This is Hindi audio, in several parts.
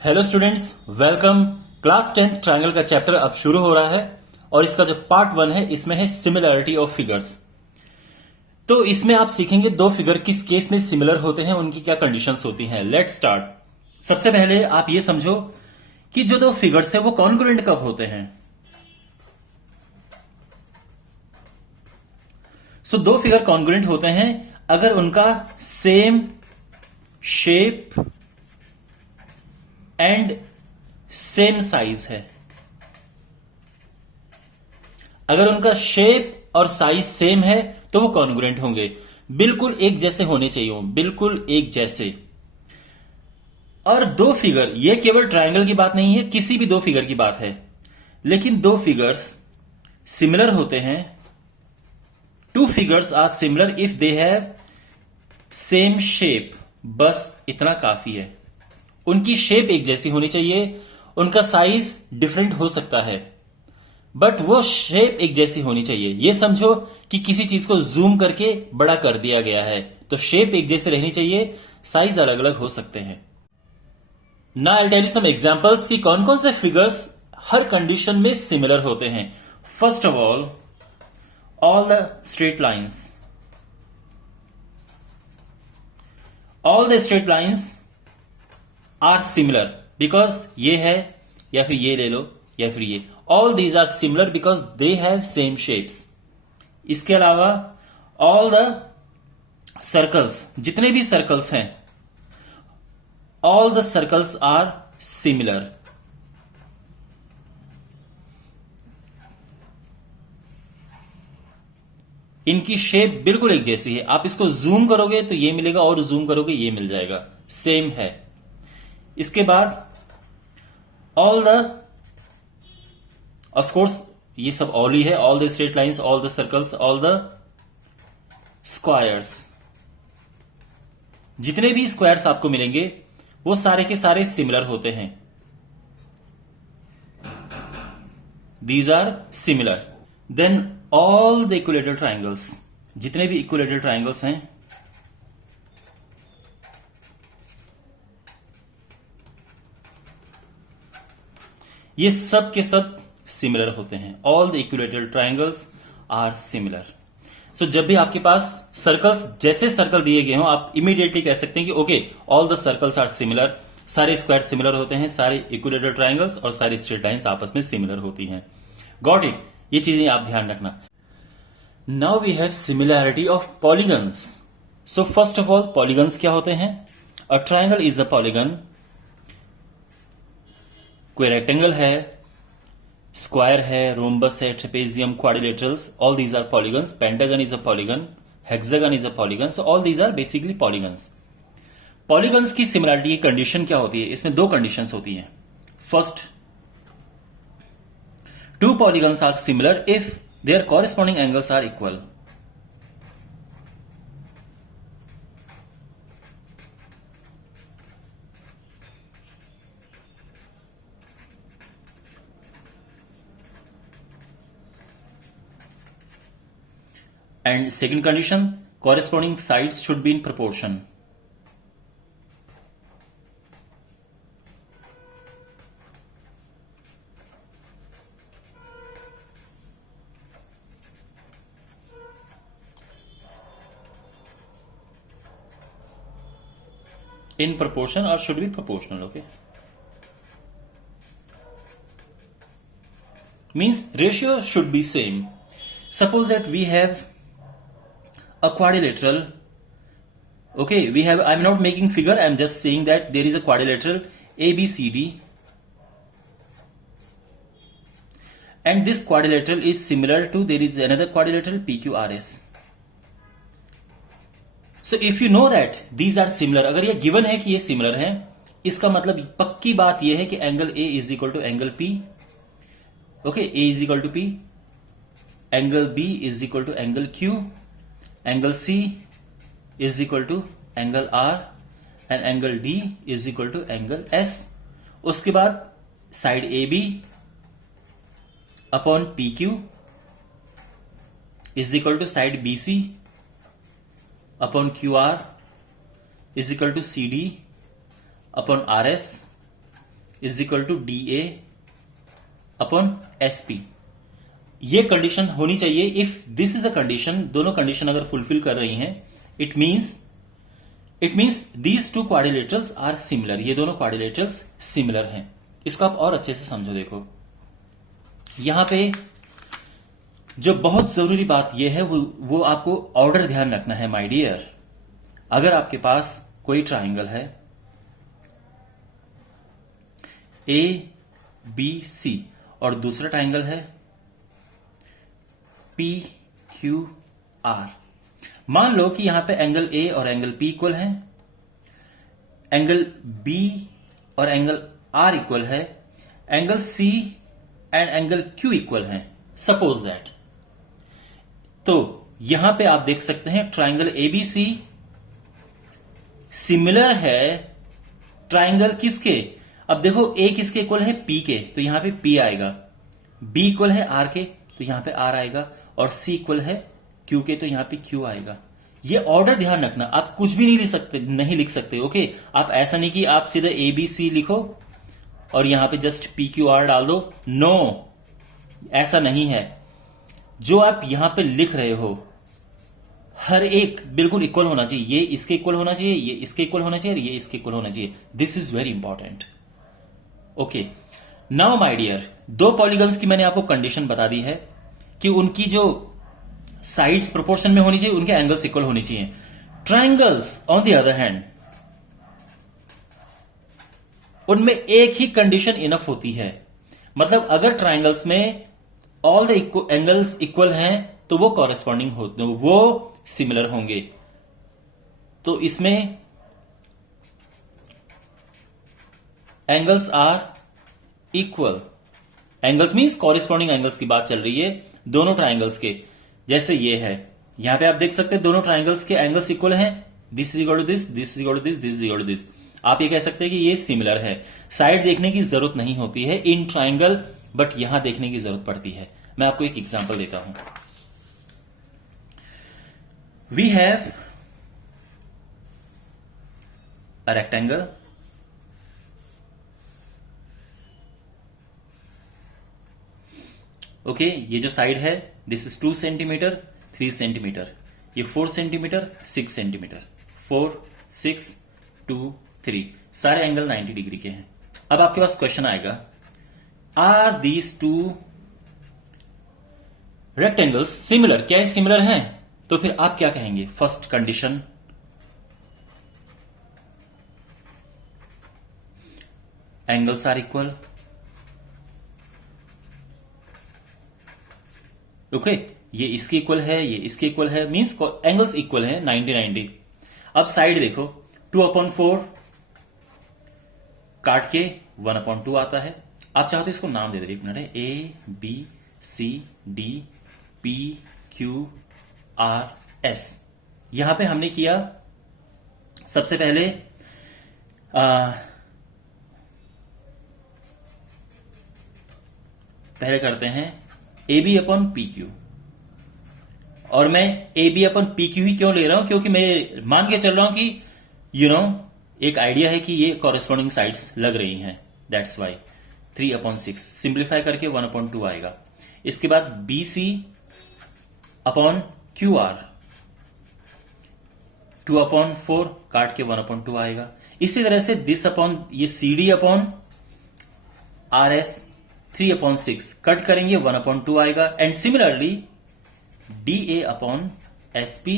Hello students, welcome. Class 10 triangle का चैप्टर अब शुरू हो रहा है और इसका जो पार्ट 1 है इसमें है सिमिलरिटी ऑफ फिगर्स। तो इसमें आप सीखेंगे दो फिगर किस केस में सिमिलर होते हैं, उनकी क्या कंडीशंस होती हैं। Let start. सबसे पहले आप ये समझो कि जो दो फिगर्स है वो कॉन्ग्रुएंट कब होते हैं। सो दो फिगर कॉन्ग्रुएंट होते हैं अगर उनका same shape and same size है। अगर उनका शेप और साइज सेम है तो वो कॉन्ग्रुएंट होंगे, बिल्कुल एक जैसे होने चाहिए, बिल्कुल एक जैसे। और दो फिगर, ये केवल ट्रायंगल की बात नहीं है, किसी भी दो फिगर की बात है, लेकिन दो फिगर्स सिमिलर होते हैं। Two figures are similar if they have same shape, बस इतना काफी है। उनकी शेप एक जैसी होनी चाहिए, उनका साइज डिफरेंट हो सकता है बट वो शेप एक जैसी होनी चाहिए। ये समझो कि किसी चीज को जूम करके बड़ा कर दिया गया है तो शेप एक जैसे रहनी चाहिए, साइज अलग अलग हो सकते हैं। ना I tell you some examples कि कौन कौन से फिगर्स हर कंडीशन में सिमिलर होते हैं। First of all the straight lines. All the straight lines are similar because ये है, या फिर ये ले लो, या फिर ये। All these are similar because they have same shapes. इसके अलावा ऑल द सर्कल्स, जितने भी सर्कल्स हैं, all the circles are similar. इनकी शेप बिल्कुल एक जैसी है। आप इसको जूम करोगे तो ये मिलेगा और जूम करोगे ये मिल जाएगा, सेम है। इसके बाद ऑल द, ऑफ कोर्स ये सब ऑल ही है, all the straight lines, all the circles, all the squares. जितने भी स्क्वायर्स आपको मिलेंगे वो सारे के सारे सिमिलर होते हैं। These are similar. Then all the equilateral triangles, जितने भी इक्विलेटरल ट्राइंगल्स हैं ये सब के सब सिमिलर होते हैं। All the equilateral triangles are similar. So जब भी आपके पास सर्कल्स, जैसे सर्कल दिए गए हो, आप इमीडिएटली कह सकते हैं कि okay all the circles are similar. सारे स्क्वायर सिमिलर होते हैं, सारे इक्विलेटरल ट्राइंगल्स और सारी स्ट्रेट लाइंस आपस में सिमिलर होती हैं। Got it? ये चीजें आप ध्यान रखना। Now we have similarity of polygons. So first of all polygons क्या होते हैं? A triangle is a polygon. कोई रेक्टेंगल है, स्क्वायर है, रोम्बस है, trapezium, quadrilaterals, all these are polygons. Pentagon is a polygon, hexagon is a polygon. So all these are basically polygons. Polygons की सिमिलरिटी की कंडीशन क्या होती है? इसमें दो कंडीशंस होती हैं। First, two polygons are similar if their corresponding angles are equal. And second condition, corresponding sides should be in proportion. In proportion or should be proportional, okay? Means ratio should be same. Suppose that we have a quadrilateral. Okay, we have, I'm not making figure, I'm just saying that there is a quadrilateral ABCD, and this quadrilateral is similar to, there is another quadrilateral PQRS. So if you know that these are similar, अगर ये given है कि ये similar है, इसका मतलब पक्की बात ये है कि angle A is equal to angle P. Okay, A is equal to P, angle B is equal to angle Q, angle C is equal to angle R, and angle D is equal to angle S. उसके बाद side AB upon PQ is equal to side BC upon QR is equal to CD upon RS is equal to D A upon S P. ये कंडीशन होनी चाहिए। If this is a condition, दोनों कंडीशन अगर फुलफिल कर रही हैं, it means these two quadrilaterals are similar. ये दोनों क्वाड्रिलेटरल्स सिमिलर हैं। इसको आप और अच्छे से समझो। देखो यहां पे जो बहुत जरूरी बात यह है वो आपको ऑर्डर ध्यान रखना है माय डियर। अगर आपके पास कोई ट्राइंगल है ए बी सी और दूसरा ट्राइंगल है पी क्यू आर, मान लो कि यहां पे एंगल ए और एंगल पी इक्वल है, एंगल बी और एंगल आर इक्वल है, angle C and angle Q equal है, सपोज दैट। तो यहां पे आप देख सकते हैं ट्राइंगल एबीसी सिमिलर है ट्राइंगल किसके, अब देखो ए किसके इक्वल है, पी के, तो यहां पे पी आएगा, बी इक्वल है आर के तो यहां पे आर आएगा, और सी इक्वल है क्यू के तो यहां पे क्यू आएगा। ये ऑर्डर ध्यान रखना, आप कुछ भी नहीं लिख सकते ओके। आप ऐसा नहीं कि आप सीधे ए बी सी लिखो और यहां पे जस्ट पी क्यू आर डाल दो, नो, ऐसा नहीं है। जो आप यहां पे लिख रहे हो हर एक बिल्कुल इक्वल होना चाहिए। ये इसके इक्वल होना चाहिए, ये इसके इक्वल होना चाहिए, और ये इसके इक्वल होना चाहिए। This is very important okay. Now my dear, दो पॉलीगन्स की मैंने आपको कंडीशन बता दी है कि उनकी जो साइड्स प्रोपोर्शन में होनी चाहिए, उनके एंगल्स इक्वल होनी चाहिए। Triangles on the other hand, उनमें एक ही कंडीशन इनफ होती है। मतलब अगर ट्राइंगल्स में ऑल द एंगल्स इक्वल हैं तो वो कॉरेस्पॉन्डिंग होते, वो सिमिलर होंगे। तो इसमें angles are equal, angles means corresponding angles की बात चल रही है दोनों ट्राइंगल्स के। जैसे ये है, यहां पे आप देख सकते हैं दोनों ट्राइंगल्स के एंगल्स इक्वल हैं, this is equal to this, this is equal to this, this is equal to this. आप ये कह सकते हैं कि ये सिमिलर है। साइड देखने की जरूरत नहीं होती है इन ट्राइंगल, बट यहां देखने की जरूरत पड़ती है। मैं आपको एक एग्जांपल देता हूं। We have a rectangle, okay ये जो साइड है दिस इज 2 सेंटीमीटर 3 सेंटीमीटर, ये 4 सेंटीमीटर 6 सेंटीमीटर, 4 6 2 3, सारे एंगल 90 डिग्री के हैं। अब आपके पास क्वेश्चन आएगा, are these two rectangles similar, क्या ये सिमिलर हैं? तो फिर आप क्या कहेंगे? First condition, angles are equal, okay ये इसके इक्वल है, ये इसके इक्वल है, मींस एंगल्स इक्वल है 90 90। अब साइड देखो 2/4 काट के 1/2 आता है। आप चाहो तो इसको नाम दे दे, एक मिनट है, A B C D P Q R S. यहां पे हमने किया सबसे पहले पहले करते हैं A B upon P Q, और मैं A B upon P Q ही क्यों ले रहा हूं, क्योंकि मैं मान के चल रहा हूं कि एक आइडिया है कि ये कॉरेस्पॉन्डिंग साइड्स लग रही हैं, दैट्स वाई 3/6 सिंप्लीफाई करके 1/2 आएगा। इसके बाद B C upon Q R 2/4 काट के 1/2 आएगा। इसी तरह से दिस अपॉन ये C D upon R S 3/6 cut करेंगे 1/2 आएगा। And similarly D A upon S P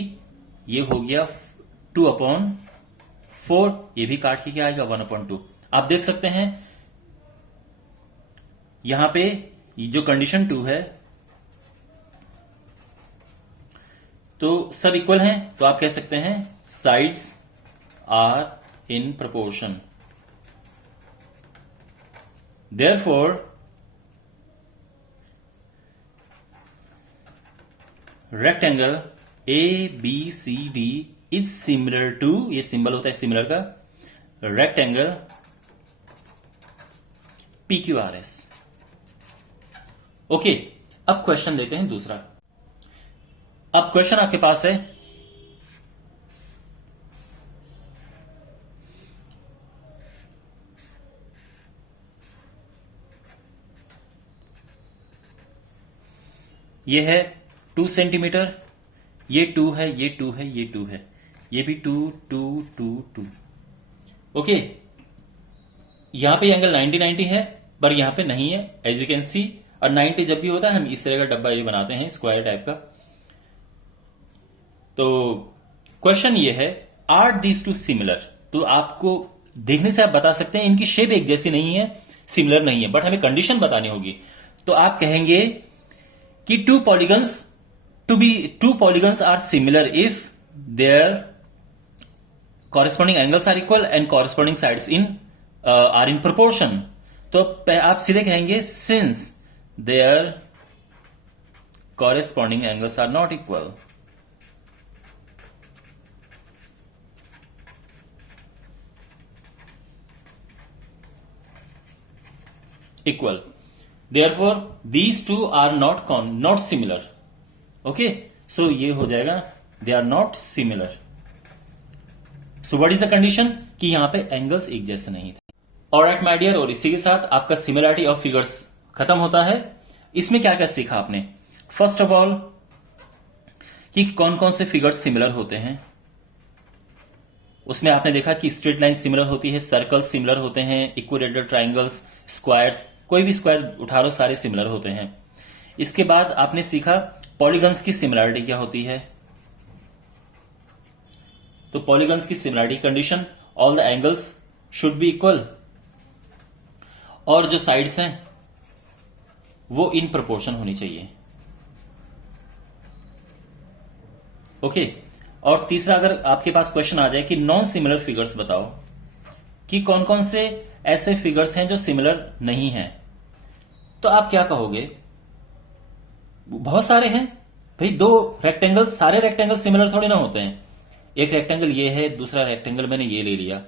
ये हो गया 2/4, ये भी काट के क्या आएगा 1/2। आप देख सकते हैं यहां पे जो कंडीशन 2 है तो सब इक्वल हैं, तो आप कह सकते हैं sides are in proportion, therefore rectangle A B C D is similar to, ये सिंबल होता है सिमिलर का, rectangle P Q R S. Okay अब क्वेश्चन लेते हैं दूसरा। अब क्वेश्चन आपके पास है, ये है 2 सेंटीमीटर, ये 2 है, ये 2 है, ये 2 है, ये भी 2 2 2 2। ओके, यहां पे एंगल 90 90 है, पर यहां पे नहीं है एज यू कैन सी। और 90 जब भी होता है हम इस तरह का डब्बा ये बनाते हैं स्क्वायर टाइप का। तो क्वेश्चन ये है, आर दीज टू सिमिलर? तो आपको देखने से आप बता सकते हैं इनकी शेप एक जैसी नहीं है, सिमिलर नहीं है, बट हमें कंडीशन बतानी होगी। तो आप कहेंगे कि two polygons are similar if their corresponding angles are equal and corresponding sides are in proportion. तो आप सीधे कहेंगे since their corresponding angles are not equal, therefore these two are not similar. Okay, so ये हो जाएगा they are not similar. So what is the condition? कि यहां पे एंगल्स एक जैसे नहीं थे। ऑलराइट माय डियर, और इसी के साथ आपका सिमिलरिटी ऑफ फिगर्स खत्म होता है। इसमें क्या क्या सीखा आपने? फर्स्ट ऑफ ऑल कि कौन कौन से फिगर्स सिमिलर होते हैं। उसमें आपने देखा कि स्ट्रेट लाइन सिमिलर होती है, सर्कल सिमिलर होते हैं, इक्विलेटरल ट्राइंगल्स, स्क्वायर्स, कोई भी स्क्वायर उठा लो सारे सिमिलर होते हैं। इसके बाद आपने सीखा पॉलीगन्स की सिमिलरिटी क्या होती है। तो पॉलीगन्स की similarity condition, all the angles should be equal, और जो साइड्स हैं वो इन प्रोपोर्शन होनी चाहिए। ओके, और तीसरा, अगर आपके पास क्वेश्चन आ जाए कि नॉन सिमिलर फिगर्स बताओ, कि कौन कौन से ऐसे फिगर्स हैं जो सिमिलर नहीं हैं, तो आप क्या कहोगे? बहुत सारे हैं भाई। दो रेक्टेंगल, सारे रेक्टेंगल सिमिलर थोड़ी ना होते हैं। एक रेक्टेंगल ये है, दूसरा रेक्टेंगल मैंने ये ले लिया।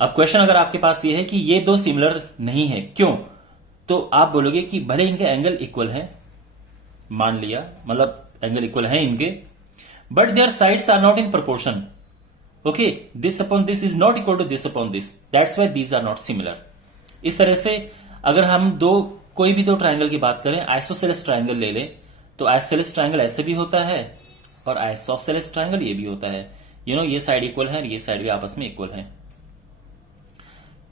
अब क्वेश्चन अगर आपके पास ये है कि ये दो सिमिलर नहीं है, क्यों? तो आप बोलोगे कि भले इनके एंगल इक्वल हैं, मान लिया, मतलब एंगल इक्वल हैं इनके, but their sides are not in proportion. Okay, this upon this is not equal to this upon this, that's why these are not similar. इस तरह से अगर हम कोई भी दो ट्राइंगल की बात करें, आइसोसेलेस ट्राइंगल ले लें, तो आइसोसेलेस ट्राइंगल ऐसे भी होता है और आइसोसेलेस ट्राइंगल ये भी होता है। ये साइड इक्वल है और ये साइड भी आपस में इक्वल है।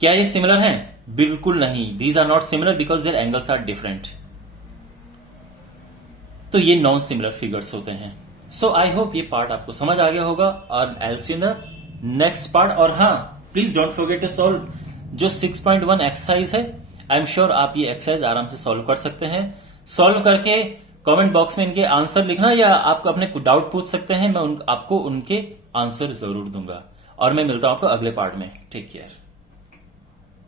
क्या ये सिमिलर हैं? बिल्कुल नहीं। These are not similar because their angles are different. तो ये नॉन सिमिलर फिगर्स होते हैं। सो आई होप ये पार्ट आपको समझ आ गया होगा, और I will see in the next part. और हाँ, please don't forget to solve जो 6.1 एक्सरसाइज है। आई एम श्योर आप ये एक्सरसाइज आराम से सॉल्व कर सकते हैं। सॉल्व करके कमेंट बॉक्स में इनके आंसर लिखना, या आप अपने डाउट पूछ सकते हैं, मैं आपको उनके आंसर जरूर दूंगा। और मैं मिलता हूं आपको अगले पार्ट में। Take care.